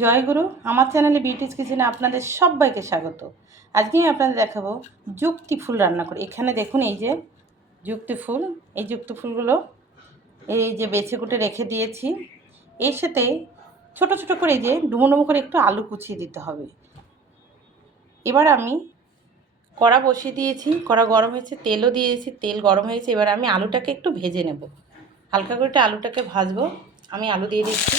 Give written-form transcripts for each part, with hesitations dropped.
জয়গুরু। আমার চ্যানেলে বিউটিস কিচেনে আপনাদের সবাইকে স্বাগত। আজকে আমি আপনাদের দেখাবো যুক্তি ফুল রান্না করে। এখানে দেখুন এই যে যুক্তি ফুল, এই যুক্তি ফুলগুলো এই যে বেছে কুটে রেখে দিয়েছি। এর সাথে ছোট ছোট করে এই যে ডুমো ডুমো করে একটু আলু কুচিয়ে দিতে হবে। এবার আমি কড়া বসিয়ে দিয়েছি, কড়া গরম হয়েছে, তেলও দিয়েছি, তেল গরম হয়েছে। এবার আমি আলুটাকে একটু ভেজে নেব, হালকা করে আলুটাকে ভাজবো। আমি আলু দিয়ে দিচ্ছি।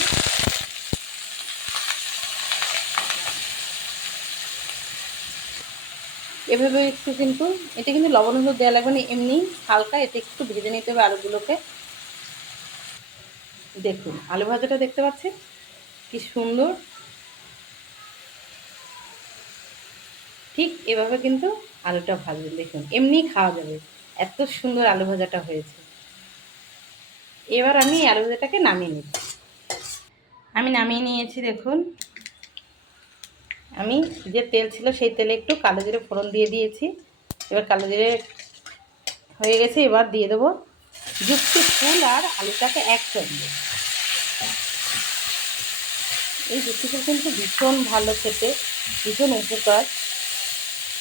এভাবে একটু কিন্তু এটা কিন্তু লবণ হলুদ দেওয়া লাগবে না, এমনি হালকা এতে একটু ভেজে নিতে হবে আলুগুলোকে। দেখুন আলু ভাজাটা দেখতে পাচ্ছেন কি সুন্দর। ঠিক এভাবে কিন্তু আলুটা ভাজবেন, দেখুন এমনি খাওয়া যাবে, এত সুন্দর আলু ভাজাটা হয়েছে। এবার আমি আলু ভাজাটাকে নামিয়ে নিচ্ছি। আমি নামিয়ে নিয়েছি। দেখুন আমি যে তেল ছিল সেই তেলে একটু কালো জিরে ফোড়ন দিয়ে দিয়েছি। এবার কালো জিরে হয়ে গেছে, এবার দিয়ে দেবো যুক্তি ফুল আর আলুটাকে একসঙ্গে। এই যুক্তি ফুল কিন্তু ভীষণ ভালো খেতে, ভীষণ উপকার।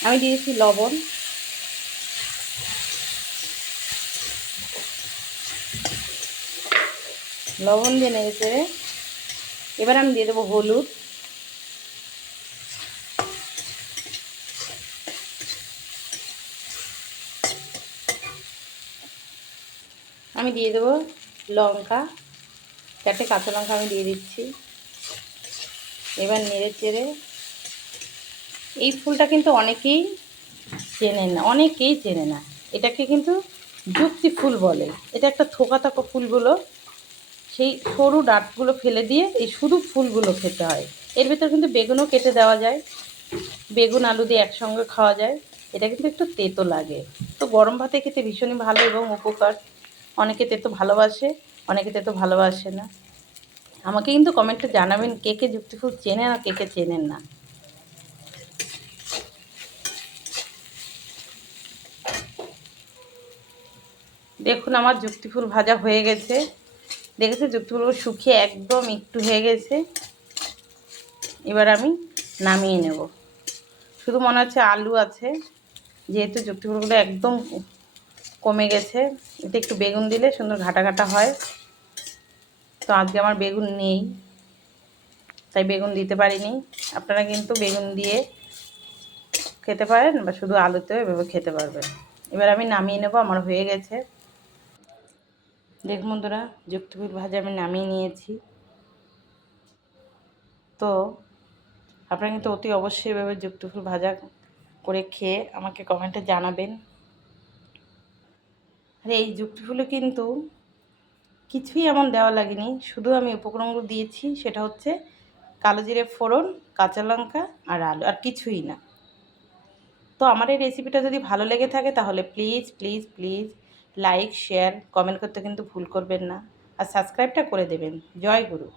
আমি দিয়েছি লবণ, লবণ দিয়ে নেড়েছে। এবার আমি দিয়ে দেবো হলুদ, আমি দিয়ে দেবো লঙ্কা, 4টে কাঁচা লঙ্কা আমি দিয়ে দিচ্ছি। এবার নেড়ে চেড়ে, এই ফুলটা কিন্তু অনেকেই চেনে না, অনেকেই চেনে না। এটাকে কিন্তু যুক্তি ফুল বলে। এটা একটা থোকা থাকা ফুলগুলো, সেই সরু ডাঁটগুলো ফেলে দিয়ে এই শুধু ফুলগুলো খেতে হয়। এর ভিতর কিন্তু বেগুনও কেটে দেওয়া যায়, বেগুন আলু দিয়ে একসঙ্গে খাওয়া যায়। এটা কিন্তু একটু তেতো লাগে, তো গরম ভাতে খেতে ভীষণই ভালো এবং উপকার। অনেকে তেতো ভালোবাসে, অনেকে তেতো ভালোবাসে না। আমাকে কিন্তু কমেন্টে জানাবেন কে কে যুক্তি ফুল চেনেন আর কে কে চেনেন না। দেখুন আমার যুক্তি ফুল ভাজা হয়ে গেছে। দেখেছে যুক্তি ফুলগুলো শুকিয়ে একদম একটু হয়ে গেছে। এবার আমি নামিয়ে নেব। শুধু মনে হচ্ছে আলু আছে, যেহেতু যুক্তি ফুলগুলো একদম কমে গেছে। এতে একটু বেগুন দিলে সুন্দর ঘাটা ঘাটা হয়। তো আজকে আমার বেগুন নেই, তাই বেগুন দিতে পারিনি। আপনারা কিন্তু বেগুন দিয়ে খেতে পারেন বা শুধু আলুতেও এভাবে খেতে পারবেন। এবার আমি নামিয়ে নেব, আমার হয়ে গেছে। দেখুন বন্ধুরা, যুক্তি ফুল ভাজা আমি নামিয়ে নিয়েছি। তো আপনারা কিন্তু অতি অবশ্যই এভাবে যুক্তি ফুল ভাজা করে খেয়ে আমাকে কমেন্টে জানাবেন। আর এই যুক্তি ফুলে কিন্তু কিছুই এমন দেওয়া লাগেনি, শুধু আমি উপকরণগুলো দিয়েছি, সেটা হচ্ছে কালো জিরে ফোড়ন, কাঁচা লঙ্কা আর আলু, আর কিছুই না। তো আমার এই রেসিপিটা যদি ভালো লেগে থাকে তাহলে please please please like share comment করতে কিন্তু ভুল করবেন না, আর সাবস্ক্রাইবটা করে দেবেন। জয় গুরু।